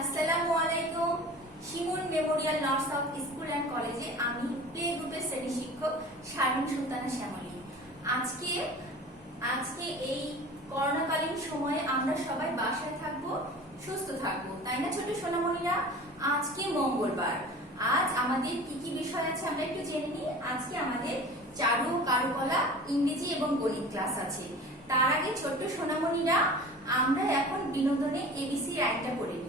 আসসালামু আলাইকুম। Shimul memorial north south school and কলেজে আমি প্লে গ্রুপের শ্রেণী শিক্ষক শারমিন সুলতানা শ্যামলী। আজকে এই করোনাকালীন সময়ে আমরা সবাই বাসায় থাকবো, সুস্থ থাকবো, তাই না ছোট সোনামণিরা? আজকে মঙ্গলবার। আজ আমাদের কি কি বিষয় আছে আমরা একটু জেনে নিই। আজকে আমাদের চারু, কারুকলা, ইংরেজি এবং গণিত ক্লাস আছে। তার আগে ছোট্ট সোনামণিরা, আমরা এখন বিনোদনে এবিসি রাইমটা পড়ে নিই।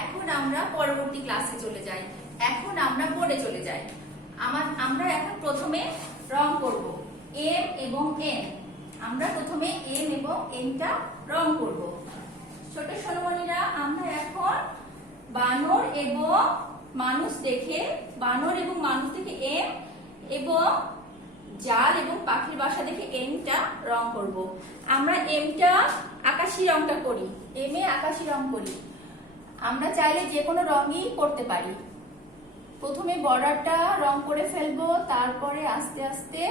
এখন আমরা পরবর্তী ক্লাসে চলে যাই। এখন আমরা বোর্ডে চলে যাই। আমরা এখন প্রথমে রং করব এম এবং এন। আমরা প্রথমে এম এবং এনটা রং করব। ছোট সোনামণিরা, আমরা এখন বানর এবং মানুষ দেখে এম এবং জাল এবং পাখির বাসা দেখে এমটা রং করব। আমরা এমটা আকাশি রংটা করি, এম এ আকাশি রং করি। আমরা চাইলে যে কোনো রঙই করতে পারি। প্রথমে বর্ডারটা রং করে ফেলবো, তারপরে আস্তে আস্তে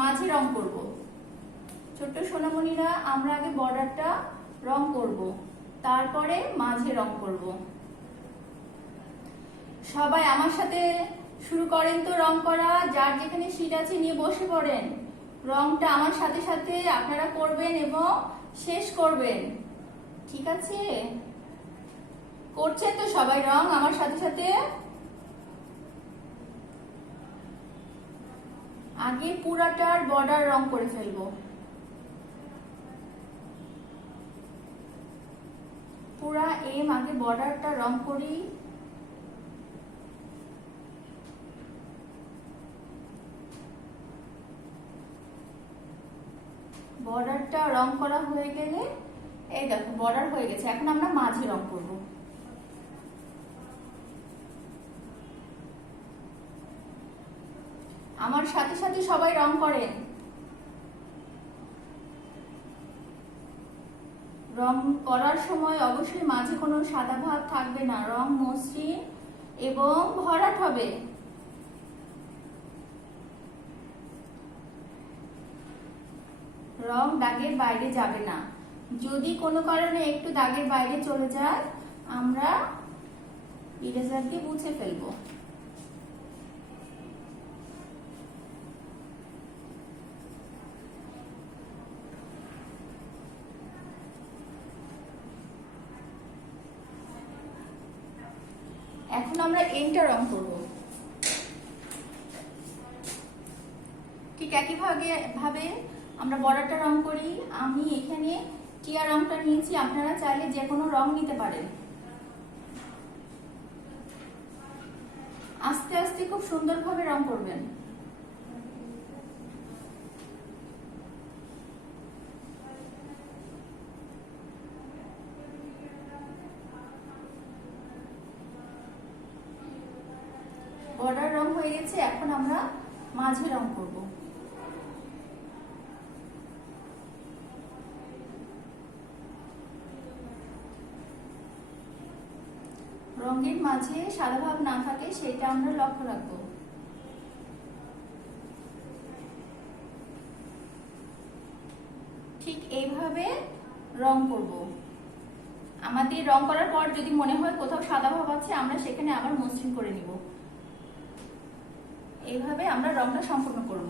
মাঝে রং করব। ছোট্ট সোনামণিরা, আমরা আগে বর্ডারটা রং করব, তারপরে মাঝে রং করব। সবাই আমার সাথে শুরু করেন তো রং করা। যার যেখানে সিট আছে নিয়ে বসে পড়েন। রংটা আমার সাথে সাথে আপনারা করবেন এবং শেষ করবেন, ঠিক আছে? করছেন তো সবাই রং আমার সাথে সাথে? আগে পুরাটার বর্ডার রং করে ফেলবো। পুরা এম আগে বর্ডারটা রং করি। বর্ডারটা রং করা হয়ে গেলে, এই দেখো বর্ডার হয়ে গেছে। এখন আমরা মাঝে রং করব। আমার সাথে সাথে সবাই রং করেন। রং করার সময় অবশ্যই মাঝে কোনো সাদা ভাব থাকবে না, রং মসৃণ এবং ভরাট হবে। রং দাগের বাইরে যাবে না। যদি কোনো কারণে একটু দাগের বাইরে চলে যায়, আমরা ইরেজার দিয়ে মুছে ফেলবো। এখন আমরা এনটা রং করব। ঠিক একই ভাবে আমরা বর্ডারটা রং করি। আমি এখানে টিয়া রংটা নিয়েছি, আপনারা চাইলে যে কোনো রং নিতে পারেন। আস্তে আস্তে খুব সুন্দরভাবে রং করবেন। বর্ডার রং হয়ে গেছে, এখন আমরা মাঝে রং করব। রঙের মাঝে সাদা ভাব না থাকে সেটা আমরা লক্ষ্য রাখবো। ঠিক এইভাবে রং করব। আমাদের রং করার পর যদি মনে হয় কোথাও সাদা ভাব আছে, আমরা সেখানে আবার মসৃণ করে নিব। এইভাবে আমরা রংটা সম্পূর্ণ করব।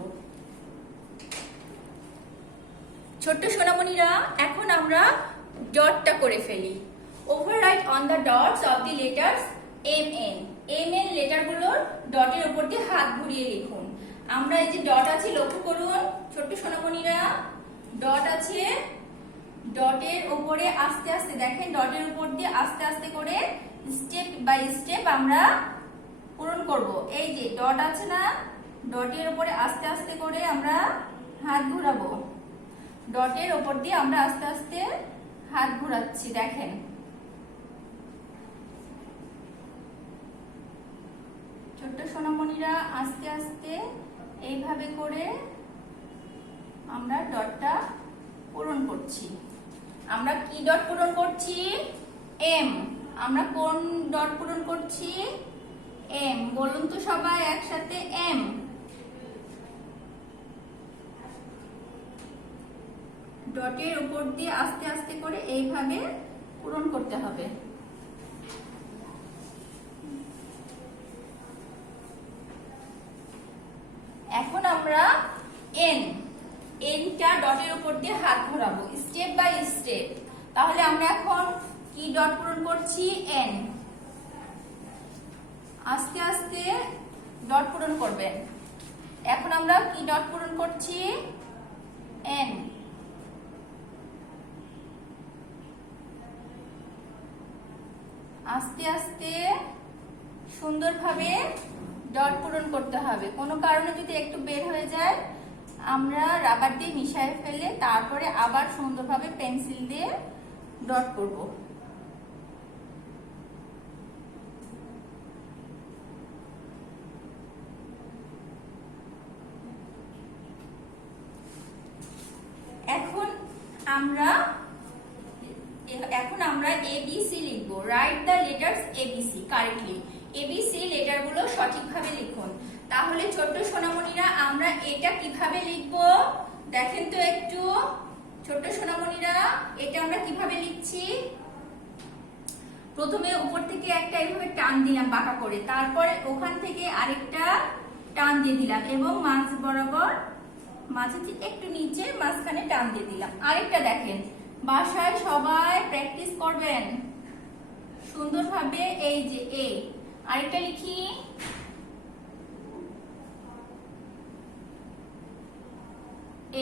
ছোট্ট সোনামণিরা, এখন আমরা ডটটা করে ফেলি। Overwrite on the dots of the letters MN. MN লেটারগুলোর ডটের উপর দিয়ে হাত ঘুরিয়ে লিখুন। আমরা এই যে ডট আছে, লক্ষ্য করুন ছোট্ট সোনামণিরা, ডট আছে, ডটের উপরে আস্তে আস্তে দেখেন, ডটের উপর দিয়ে আস্তে আস্তে করে স্টেপ বাই স্টেপ আমরা পূরণ করব। এই যে ডট আছে না, ডটের উপরে আস্তে আস্তে করে আমরা হাত ঘোরাবো। ডটের উপর দিয়ে আমরা আস্তে আস্তে হাত ঘোরাচ্ছি, দেখেন। ছোট্ট সোনামণিরা, আস্তে আস্তে এইভাবে করে আমরা ডটটা পূরণ করছি। আমরা কি ডট পূরণ করছি? এম। আমরা কোন ডট পূরণ করছি? এম। বলুন তো সবাই একসাথে, এম। ডটের উপর দিয়ে আস্তে আস্তে করে এইভাবে পূরণ করতে হবে। এখন আমরা এন, এনটা ডটের উপর দিয়ে হাত ঘোরাবো স্টেপ বাই স্টেপ। তাহলে আমরা এখন কি ডট পূরণ করছি? এন। আস্তে আস্তে ডট পূরণ করবেন। এখন আমরা কি ডট পূরণ করছি? এন। আস্তে আস্তে সুন্দরভাবে ডট পূরণ করতে হবে। কোনো কারণে যদি একটু বের হয়ে যায়, আমরা রাবার দিয়ে মিশিয়ে ফেলে তারপরে আবার সুন্দরভাবে পেন্সিল দিয়ে ডট করব। এখন আমরা এবিসি লিখবো। Write the letters ABC correctly. ABC লেটারগুলো সঠিকভাবে লিখুন। তাহলে ছোট্ট সোনামণিরা, আমরা এটা কিভাবে লিখবো দেখেন তো একটু। ছোট্ট সোনামণিরা, এটা আমরা কিভাবে লিখছি? প্রথমে উপর থেকে একটা এইভাবে টান দিলাম বাঁকা করে, তারপরে ওখান থেকে আরেকটা টান দিয়ে দিলাম এবং মাঝ বরাবর, মাঝে একটু নিচে মাঝখানে টান দিয়ে দিলাম। আরেকটা দেখেন, বাসায় সবাই প্র্যাকটিস করবেন সুন্দরভাবে। এই যে এ। আরেকটা লিখি,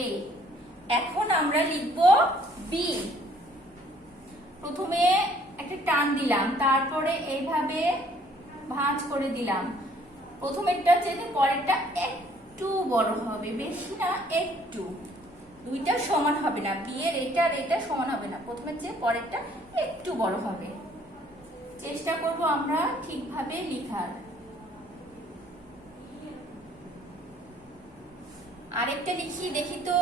এ। এখন আমরা লিখব বি। প্রথমে একটা টান দিলাম, তারপরে এইভাবে ভাঁজ করে দিলাম। প্রথমেরটা চেয়ে পরেরটা একটু বড় হবে, বেশি না, একটু। দুইটা সমান হবে না, বি এর এটা আর এটা সমান হবে না, প্রথমের চেয়ে পরেরটা একটু বড় হবে। চেষ্টা করব আমরা ঠিকভাবে লেখার। আরেকটা লিখি, দেখি তো।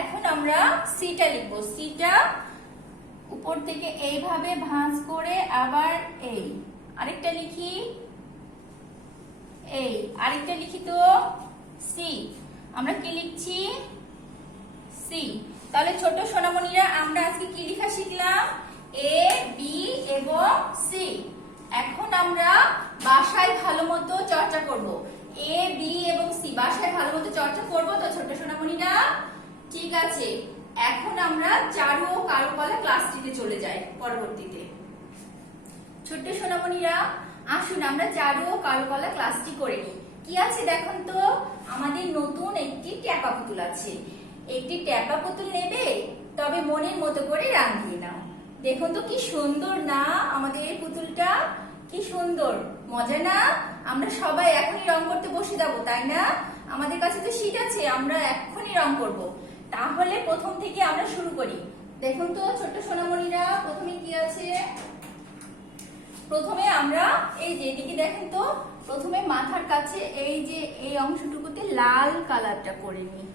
এখন আমরা সিটা লিখবো। সিটা উপর থেকে এইভাবে ভাঁজ করে আবার এই। আরেকটা লিখি, এই। আরেকটা লিখি তো, সি। আমরা কি লিখছি? সি। তাহলে ছোট সোনামণিরা, আমরা আজকে কি লেখা শিখলাম? এ, বি এবং সি। এখন আমরা বাসায় ভালোমতো চর্চা করব। এ, বি এবং সি বাসায় ভালোমতো চর্চা করব তো ছোট সোনামণিরা? ঠিক আছে, এখন আমরা চারু ও কারুকলা ক্লাসটিতে চলে যাই পরবর্তীতে। ছোট্ট সোনামণিরা, আসুন আমরা চারু ও কারুকলা ক্লাসটি করে নিই। কি আছে দেখুন তো, আমাদের নতুন একটি ট্যাপা পুতুল আছে। একটি ট্যাপা পুতুল নেবে, তবে মনের মতো করে রাঙিয়ে নাও। দেখুন তো কি সুন্দর না আমাদের এই পুতুলটা, কি সুন্দর, মজা না? আমরা সবাই এখনই রং করতে বসে যাব, তাই না? আমাদের কাছে তো শীট আছে, আমরা এখনই রং করব। তাহলে প্রথম থেকে আমরা শুরু করি। দেখুন তো ছোট্ট সোনামণিরা, প্রথমে কি আছে? প্রথমে আমরা এই যে এদিকে দেখেন তো, প্রথমে মাথার কাছে এই যে এই অংশটুকুতে লাল কালারটা করে নিই।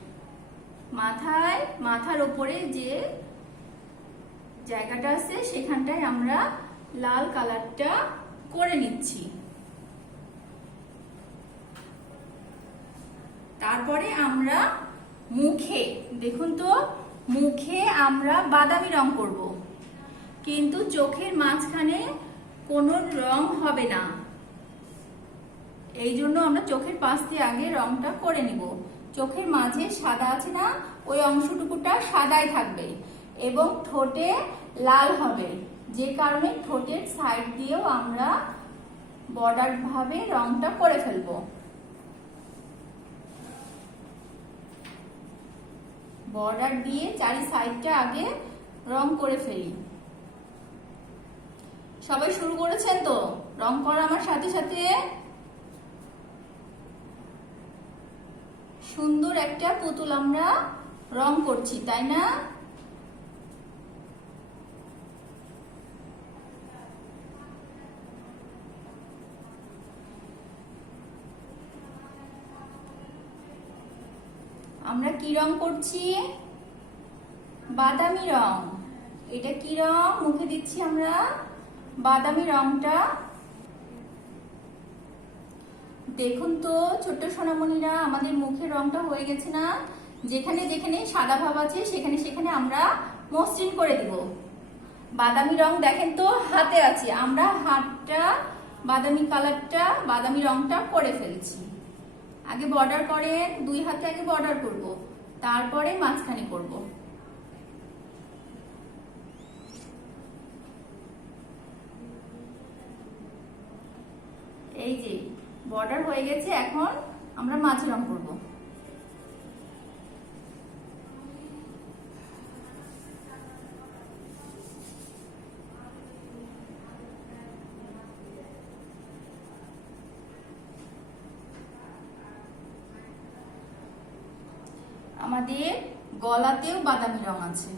মাথার উপরে যে জায়গাটা আছে সেখানটায় আমরা লাল কালারটা করে নিচ্ছি। তারপরে আমরা মুখে, দেখুন তো, মুখে আমরা বাদামি রং করব, কিন্তু চোখের মাঝখানে কোনো রং হবে না। এই জন্য আমরা চোখের পাশ দিয়ে আগে রংটা করে নিব। চোখের মাঝে সাদা আছে না, ওই অংশটুকুটা সাদাই থাকবে এবং ঠোঁটে লাল হবে, যে কারণে ঠোঁটের সাইড দিয়েও আমরা বর্ডার ভাবে রংটা করে ফেলবো। বর্ডার দিয়ে চারি সাইডটা আগে রং করে ফেলি। সবাই শুরু করেছেন তো রং করা আমার সাথে সাথে? সুন্দর একটা পুতুল আমরা রং করছি, তাই না? আমরা কি রং করছি? বাদামি রং। এটা কি রং মুখে দিচ্ছি আমরা? বাদামি রংটা। দেখুন তো ছোট্ট সোনামণিরা, আমাদের মুখের রংটা হয়ে গেছে না? যেখানে যেখানে সাদা ভাব আছে সেখানে সেখানে আমরা মসৃণ করে দিব। বাদামি রং দেখেন তো হাতে আছে, আমরা হাতটা বাদামি কালারটা, বাদামি রংটা করে ফেলছি। আগে বর্ডার করেন, দুই হাতে আগে বর্ডার করব, তারপরে মাঝখানে করব। এই যে বর্ডার হয়ে গেছে, এখন আমরা মাঝে রং করব। আমাদের গলাতেও বাদামি রং আছে,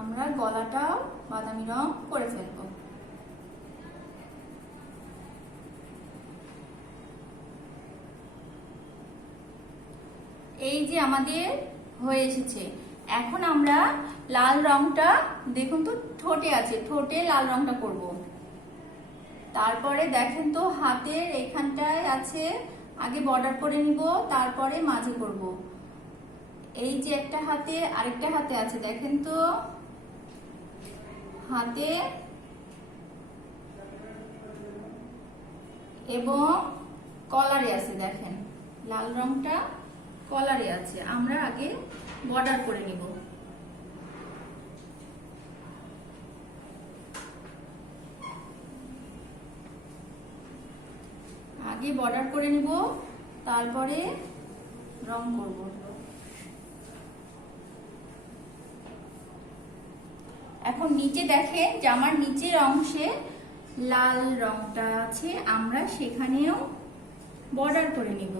আমরা গলাটাও বাদামি রং করে ফেলবো। এই যে আমাদের হয়ে এসেছে। এখন আমরা লাল রংটা, দেখুন তো ঠোঁটে আছে, ঠোঁটে লাল রংটা করব। তারপরে দেখেন তো হাতের এখানটায় আছে, আগে বর্ডার করে নিব, তারপরে মাঝে করব। এই যে একটা হাতে, আরেকটা হাতে আছে, দেখেন তো হাতে এবং কলারে আছে, দেখেন লাল রংটা কলারে আছে। আমরা আগে বর্ডার করে নিব। আগে বর্ডার করে নিব, তারপরে রং করব। এখন নিচে দেখেন জামার নিচের অংশে লাল রংটা আছে, আমরা সেখানেও বর্ডার করে নিব।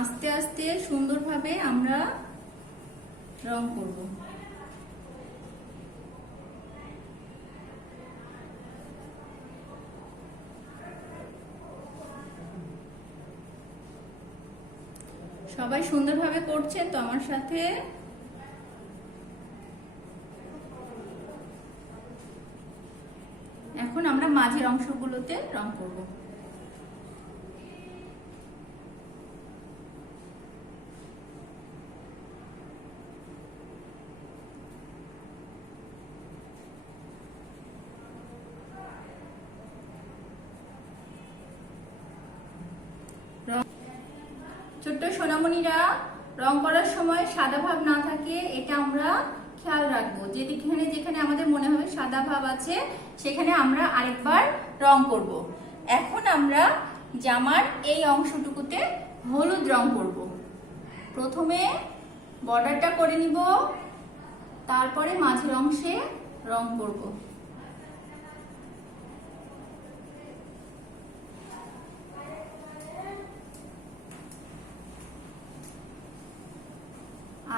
আস্তে আস্তে সুন্দরভাবে আমরা রং করব। সবাই সুন্দরভাবে করছেন তো আমার সাথে? এখন আমরা মাঝের অংশগুলোতে রং করব। ছোট্ট সোনামণিরা, রং করার সময় সাদা ভাব না থাকে এটা আমরা খেয়াল রাখবো, যেখানে যেখানে আমাদের মনে হবে সাদা ভাব আছে সেখানে আমরা আরেকবার রং করব। এখন আমরা জামার এই অংশটুকুতে হলুদ রং করব। প্রথমে বর্ডারটা করে নিব, তারপরে মাঝের অংশে রং করব।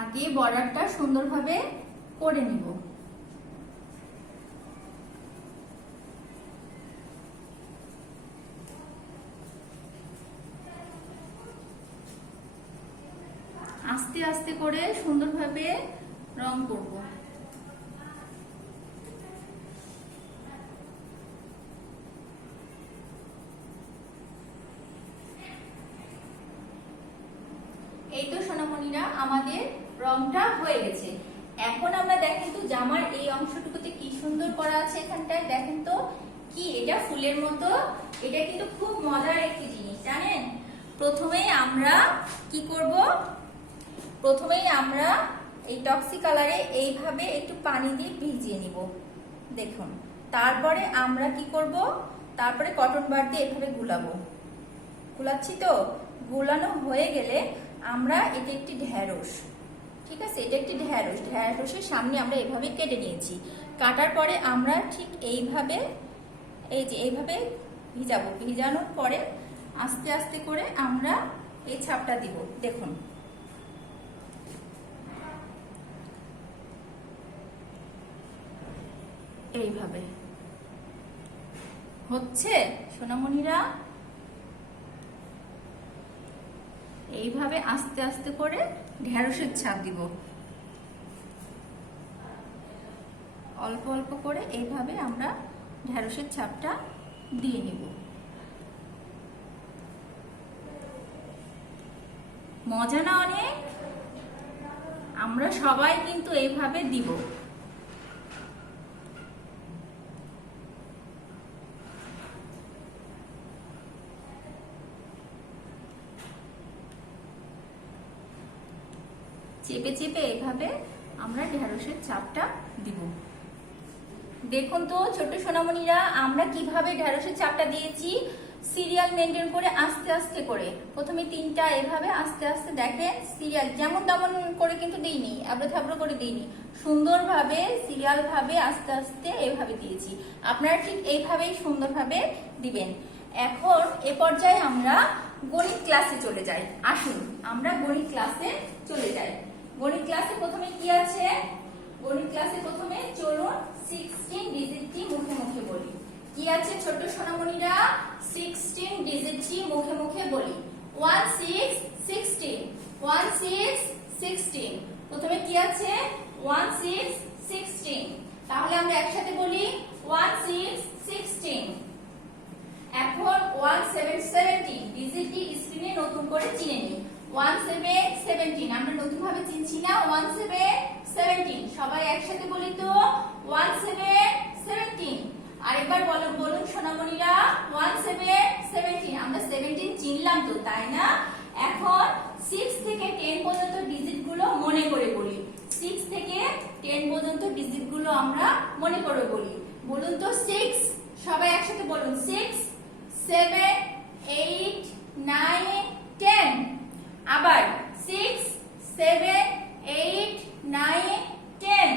আগে বর্ডারটা সুন্দরভাবে করে নিব। আস্তে আস্তে করে সুন্দরভাবে রং করব। এই তো সোনামণিরা, আমাদের রংটা হয়ে গেছে। এখন আমরা দেখেন তো জামার এই অংশটুকুতে কি সুন্দর করা আছে। এখানটায় দেখেন তো কি, এটা ফুলের মতো। এটা কিন্তু খুব মজার একটি জিনিস, জানেন। প্রথমেই আমরা কি করব, প্রথমেই আমরা এই টক্সি কালারে এইভাবে একটু পানি দিয়ে ভিজিয়ে নিব, দেখুন। তারপরে আমরা কি করব, তারপরে কটন বার দিয়ে এভাবে গুলাবো। গুলাচ্ছি তো, গুলানো হয়ে গেলে আমরা এটা একটি ঢ্যাঁড়স, ঠিক আছে, এটা একটি ঢ্যাঁড়স, ঢ্যাঁড়সের সামনে আমরা এভাবে কেটে নিয়েছি। কাটার পরে আমরা ঠিক এইভাবে, এই যে এইভাবে ভিজাবো। ভিজানোর পরে আস্তে আস্তে করে আমরা এই ছাপটা দিব, দেখুন। এইভাবে হচ্ছে সোনামণিরা, এইভাবে আস্তে আস্তে করে ঢেঁড়সের ছাপ দিব। অল্প অল্প করে এইভাবে আমরা ঢেঁড়সের ছাপটা দিয়ে নিব। মজা না অনেক? আমরা সবাই কিন্তু এইভাবে দিব। চেপে চেপে এইভাবে আমরা ঢেঁড়সের চাপটা দিব। দেখুন তো ছোট সোনামণিরা, আমরা কিভাবে ঢেঁড়সের চাপটা দিয়েছি, সিরিয়াল মেনটেন করে আস্তে আস্তে করে। প্রথমে তিনটা এভাবে আস্তে আস্তে, দেখেন সিরিয়াল যেমন তেমন করে কিন্তু দিইনি, আবড়ো থাবড়ো করে দিইনি, সুন্দরভাবে সিরিয়াল ভাবে আস্তে আস্তে এইভাবে দিয়েছি। আপনারা ঠিক এইভাবেই সুন্দরভাবে দিবেন। এখন এ পর্যায়ে আমরা গণিত ক্লাসে চলে যাই। আসুন আমরা গণিত ক্লাসে চলে যাই। গণিত ক্লাসে প্রথমে কি আছে, গণিত ক্লাসে প্রথমে চলুন 16 ডিজিটটি মুখে মুখে বলি। কি আছে ছোট সোনামণিরা, 16 ডিজিটটি মুখে মুখে বলি। 1 6 16, 1 6 16। প্রথমে কি আছে, 1 6 16। তাহলে আমরা একসাথে বলি 1 6 16। এখন 1 7 17 ডিজিটটি স্ক্রিনে নতুন করে চিনে নিই। 1 7 17, আমরা নতুন ভাবে চিনছি না। 1 7 17, সবাই একসাথে বলি তো 1 7 17। আরেকবার বলুন সোনামণিরা, 1 7 17। আমরা 17 চিনলাম তো, তাই না? এখন 6 থেকে 10 পর্যন্ত ডিজিট গুলো মনে করে বলি। 6 থেকে 10 পর্যন্ত ডিজিট গুলো আমরা মনে করে বলি। বলুন তো 6, সবাই একসাথে বলুন 6 7 8 9 10। আবার 6 7 8 9 10।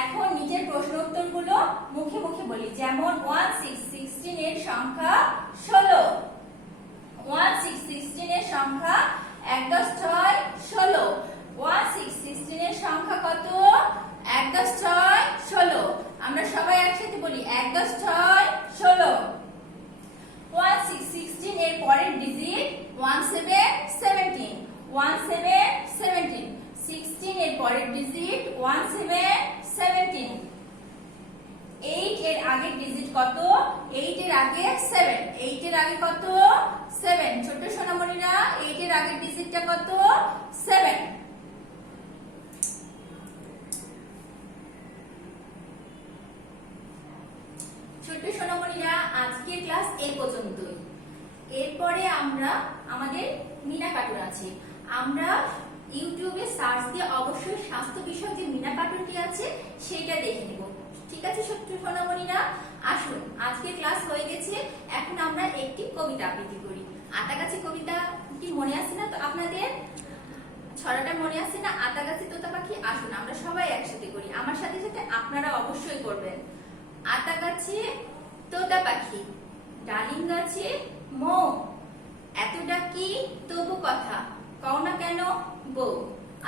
এখন নিজের প্রশ্ন উত্তরগুলো মুখে মুখে বলি। যেমন 1 6 16 এর সংখ্যা 16। 1 6 16 এর সংখ্যা 1 10 6 16। 1 6 16 এর সংখ্যা কত? 1 10 6 16। আমরা সবাই একসাথে বলি 1 10 6 16। 1 6 16 এর পরের ডিজিট 1 7 17। 1 7 17। 16 এর পরের ডিজিট 1 7 17। 8 এর আগের ডিজিট কত? 8 এর আগে 7। 8 এর আগে কত? 7। ছোট সোনামণিরা, 8 এর আগের ডিজিটটা কত? 7। ছোট সোনামণিরা, আজকের ক্লাস এই পর্যন্তই। এরপরে আমরা আমাদের মিনা কার্টুন আছে, আমরা ইউটিউবে সার্চ দিয়ে অবশ্যই স্বাস্থ্য বিষয়ক যে মিনা কার্টুনটি আছে সেটা দেখে নিব। ঠিক আছে সোনামণিরা, আসুন আজকে ক্লাস হয়ে গেছে, এখন আমরা একটি কবিতা আবৃত্তি করি। আতা গাছে কবিতাটি মনে আছে না তো আপনাদের? ছড়াটা মনে আছে না? আতা গাছে তোতা পাখি। আসুন আমরা সবাই একসাথে করি, আমার সাথে সাথে আপনারা অবশ্যই করবেন। আতা গাছে তোতা পাখি, ডালিম গাছে মৌ, এত ডাকি তবু কথা কও না কেন বউ।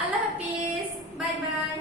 আল্লাহ হাফেজ, বাই বাই।